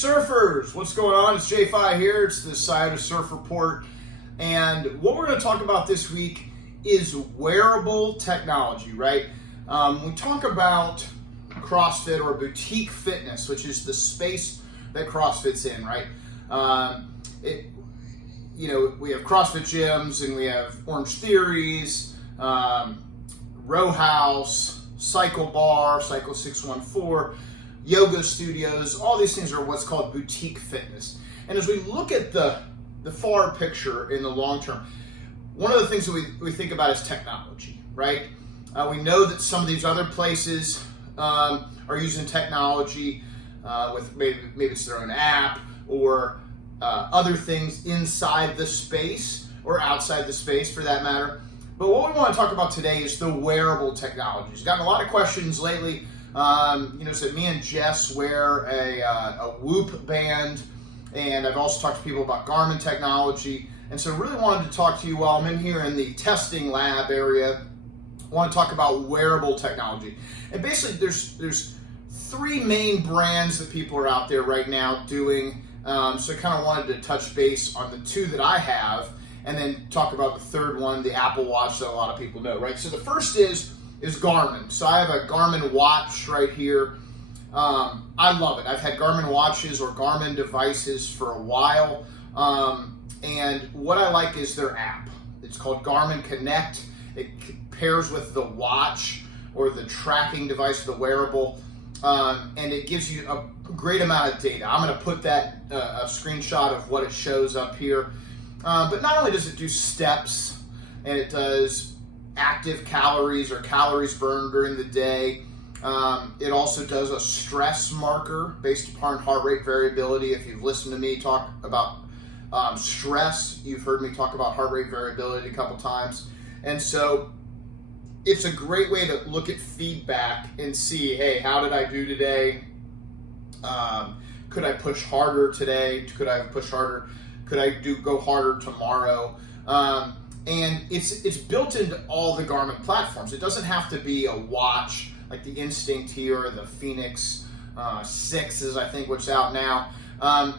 surfers, what's going on? It's J5 here. It's the Scioto Surf Report. And what we're going to talk about this week is wearable technology, right? We talk about CrossFit or boutique fitness, which is the space that CrossFit's in, right? We have CrossFit gyms and we have Orange Theories, Row House, Cycle Bar, Cycle 614, yoga studios. All these things are what's called boutique fitness. And as we look at the far picture in the long term, one of the things that we think about is technology, right? We know that some of these other places are using technology with maybe it's their own app or other things inside the space or outside the space for that matter. But what we want to talk about today is the wearable technologies. Gotten a lot of questions lately. So me and Jess wear a Whoop band, and I've also talked to people about Garmin technology. And so really wanted to talk to you while I'm in here in the testing lab area. I want to talk about wearable technology. And basically there's three main brands that people are out there right now doing. So I kind of wanted to touch base on the two that I have and then talk about the third one, the Apple Watch that a lot of people know, right? So the first is Garmin. So I have a Garmin watch right here. I love it. I've had Garmin watches or Garmin devices for a while. And what I like is their app. It's called Garmin Connect. It pairs with the watch or the tracking device, the wearable, and it gives you a great amount of data. I'm going to put that a screenshot of what it shows up here. But not only does it do steps, and it does active calories or calories burned during the day, it also does a stress marker based upon heart rate variability. If you've listened to me talk about stress, you've heard me talk about heart rate variability a couple times. And so it's a great way to look at feedback and see, hey, how did I do today? Could I push harder today? Could I push harder? Could I go harder tomorrow? And it's built into all the Garmin platforms. It doesn't have to be a watch like the Instinct here or the Phoenix 6 is I think what's out now.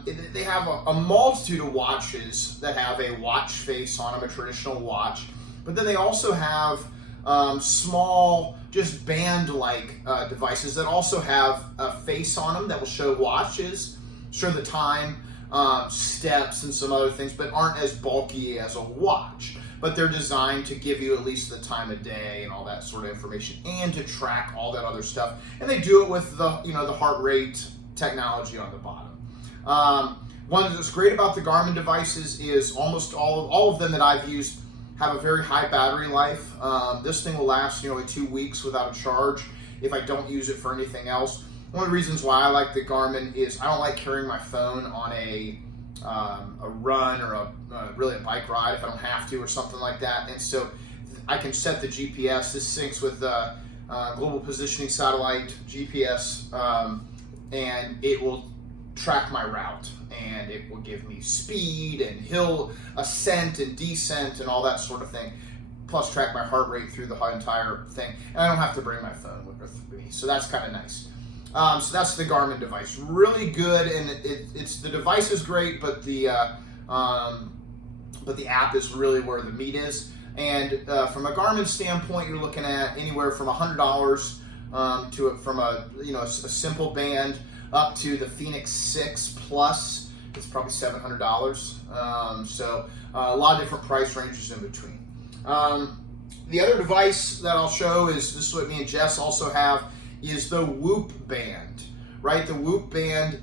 They have a multitude of watches that have a watch face on them, a traditional watch. But then they also have small, just band-like devices that also have a face on them that will show watches, show the time, steps, and some other things, but aren't as bulky as a watch. But they're designed to give you at least the time of day and all that sort of information, and to track all that other stuff. And they do it with the heart rate technology on the bottom. One that's great about the Garmin devices is almost all of them that I've used have a very high battery life. This thing will last nearly 2 weeks without a charge if I don't use it for anything else. One of the reasons why I like the Garmin is I don't like carrying my phone on a run or really a bike ride if I don't have to or something like that. And so I can set the GPS. This syncs with the global positioning satellite GPS, and it will track my route, and it will give me speed and hill ascent and descent and all that sort of thing, plus track my heart rate through the entire thing, and I don't have to bring my phone with me, so that's kind of nice. So that's the Garmin device, really good, and it's the device is great, but the app is really where the meat is. And from a Garmin standpoint, you're looking at anywhere from $100 from a simple band up to the Phoenix 6 Plus. It's probably $700. So a lot of different price ranges in between. The other device that I'll show this is what me and Jess also have, is the Whoop band, right? The Whoop band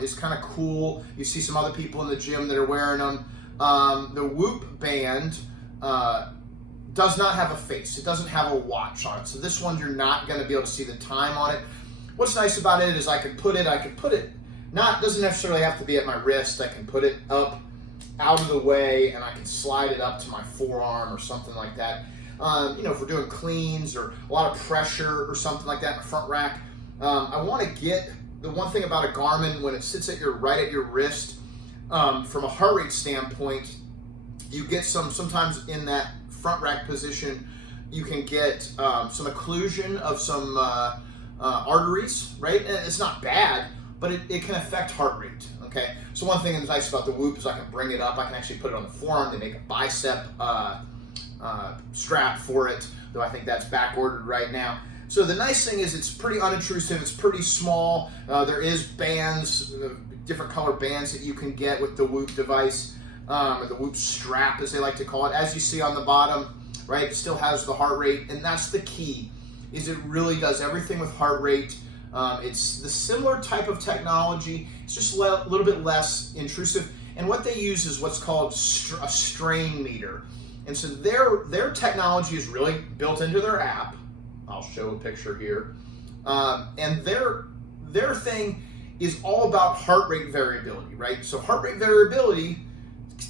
is kind of cool. You see some other people in the gym that are wearing them. The Whoop band does not have a face. It doesn't have a watch on it. So this one, you're not going to be able to see the time on it. What's nice about it is I can put it, doesn't necessarily have to be at my wrist. I can put it up out of the way, and I can slide it up to my forearm or something like that. If we're doing cleans or a lot of pressure or something like that in the front rack, I want to get the one thing about a Garmin, when it sits right at your wrist, from a heart rate standpoint, you get sometimes in that front rack position, you can get some occlusion of some arteries, right? And it's not bad, but it can affect heart rate, okay? So one thing that's nice about the Whoop is I can bring it up. I can actually put it on the forearm. They make a bicep strap for it, though I think that's back ordered right now. So the nice thing is it's pretty unintrusive. It's pretty small. There is bands, different color bands that you can get with the Whoop device, or the Whoop strap as they like to call it. As you see on the bottom, right, it still has the heart rate, and that's the key, is it really does everything with heart rate. It's the similar type of technology. It's just a little bit less intrusive. And what they use is what's called a strain meter. And so their technology is really built into their app. I'll show a picture here. And their thing is all about heart rate variability, right? So heart rate variability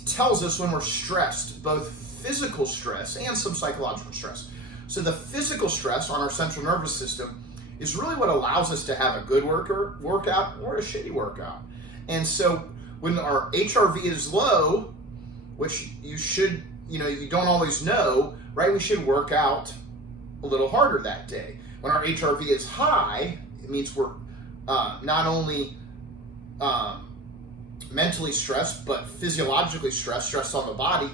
tells us when we're stressed, both physical stress and some psychological stress. So the physical stress on our central nervous system is really what allows us to have a good workout or a shitty workout. And so when our HRV is low, which you should, you don't always know, right? We should work out a little harder that day. When our HRV is high, it means we're not only mentally stressed, but physiologically stressed on the body.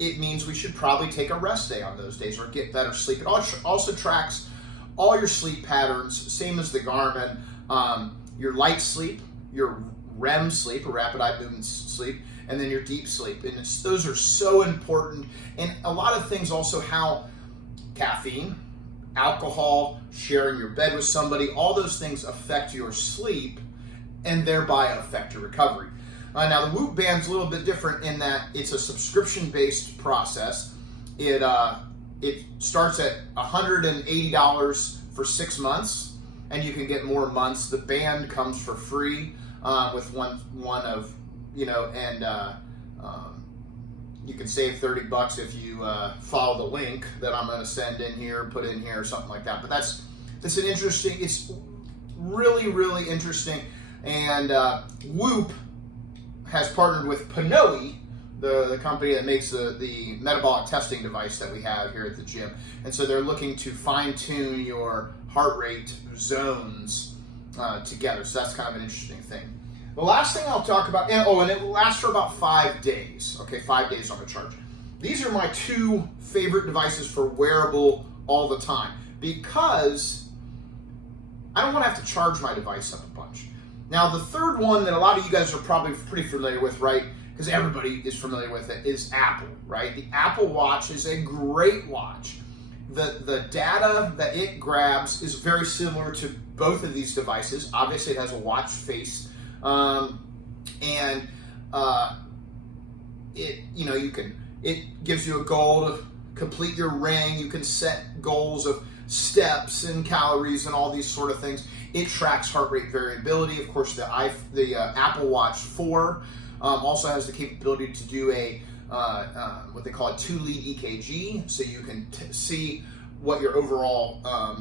It means we should probably take a rest day on those days or get better sleep. It also tracks all your sleep patterns, same as the Garmin, your light sleep, your REM sleep, or rapid eye movement sleep, and then your deep sleep. And those are so important. And a lot of things also how caffeine, alcohol, sharing your bed with somebody, all those things affect your sleep and thereby affect your recovery. Now the Whoop Band's a little bit different in that it's a subscription-based process. It starts at $180 for 6 months, and you can get more months. The band comes for free with one of, and you can save $30 if you follow the link that I'm going to send in here, put in here, or something like that. But that's an interesting. It's really, really interesting. And Whoop has partnered with Pinoe, the company that makes the metabolic testing device that we have here at the gym. And so they're looking to fine-tune your heart rate zones together. So that's kind of an interesting thing. The last thing I'll talk about, and it will last for about 5 days. Okay, 5 days on the charge. These are my 2 favorite devices for wearable all the time because I don't want to have to charge my device up a bunch. Now, the third one that a lot of you guys are probably pretty familiar with, right? Because everybody is familiar with it, is Apple, right? The Apple Watch is a great watch. The data that it grabs is very similar to both of these devices. Obviously, it has a watch face, it gives you a goal to complete your ring. You can set goals of steps and calories and all these sort of things. It tracks heart rate variability. Of course, the Apple Watch 4 also has the capability to do a what they call a 2-lead EKG, so you can see what your overall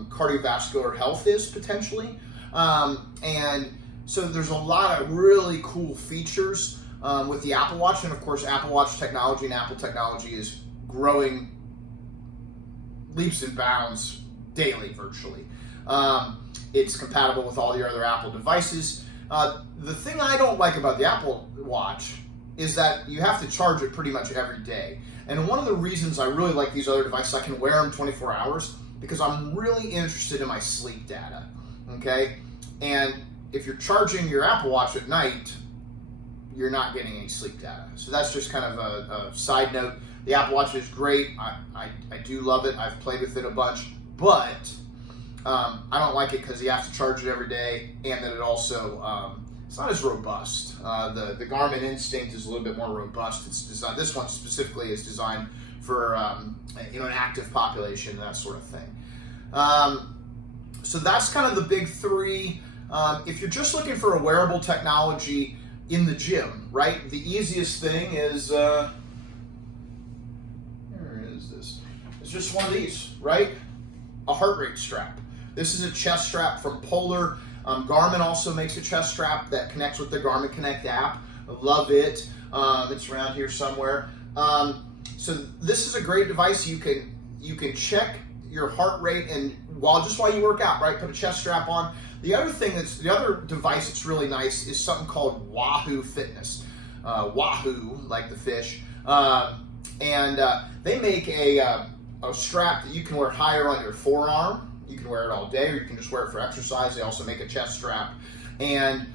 cardiovascular health is potentially. And so there's a lot of really cool features with the Apple Watch, and of course Apple Watch technology and Apple technology is growing leaps and bounds daily virtually. It's compatible with all your other Apple devices. The thing I don't like about the Apple Watch is that you have to charge it pretty much every day. And one of the reasons I really like these other devices, I can wear them 24 hours because I'm really interested in my sleep data, okay? And if you're charging your Apple Watch at night, you're not getting any sleep data. So that's just kind of a side note. The Apple Watch is great. I do love it. I've played with it a bunch, but I don't like it because you have to charge it every day, and that it also it's not as robust. The Garmin Instinct is a little bit more robust. It's designed. This one specifically is designed for an active population, that sort of thing. So that's kind of the big 3. If you're just looking for a wearable technology in the gym, right? The easiest thing is where is this? It's just one of these, right? A heart rate strap. This is a chest strap from Polar. Garmin also makes a chest strap that connects with the Garmin Connect app. I love it. It's around here somewhere. So this is a great device. You can check your heart rate and while you work out, right? Put a chest strap on. The other device that's really nice is something called Wahoo Fitness. Wahoo, like the fish. And they make a strap that you can wear higher on your forearm. You can wear it all day, or you can just wear it for exercise. They also make a chest strap. And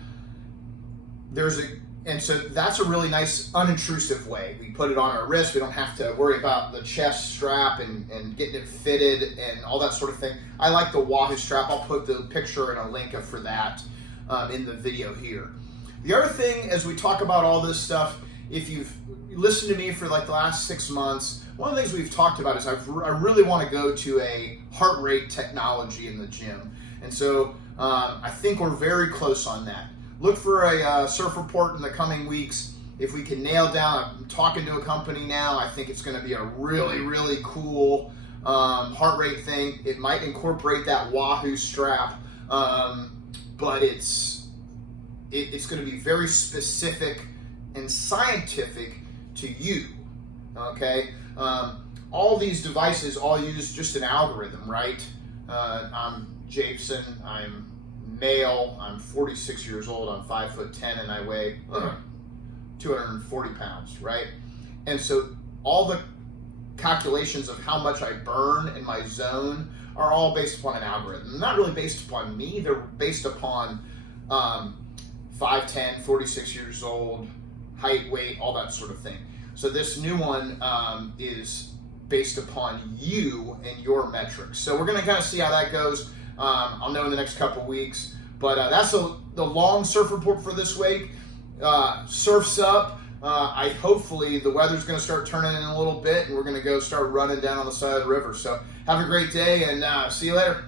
so that's a really nice, unintrusive way. We put it on our wrist. We don't have to worry about the chest strap and getting it fitted and all that sort of thing. I like the Wahoo strap. I'll put the picture and a link for that in the video here. The other thing, as we talk about all this stuff, if you've listened to me for like the last 6 months, one of the things we've talked about is I really want to go to a heart rate technology in the gym. And so I think we're very close on that. Look for a surf report in the coming weeks. If we can nail down, I'm talking to a company now, I think it's going to be a really, really cool heart rate thing. It might incorporate that Wahoo strap, but it's going to be very specific and scientific to you, okay? All these devices all use just an algorithm, right? I'm Jason, I'm male, I'm 46 years old, I'm 5'10", and I weigh 240 pounds, right? And so all the calculations of how much I burn in my zone are all based upon an algorithm. They're not really based upon me, they're based upon 5'10", 46 years old, height, weight, all that sort of thing. So this new one is based upon you and your metrics. So we're going to kind of see how that goes. I'll know in the next couple weeks. But that's the long surf report for this week. Surf's up. Hopefully the weather's going to start turning in a little bit, and we're going to go start running down on the side of the river. So have a great day, and see you later.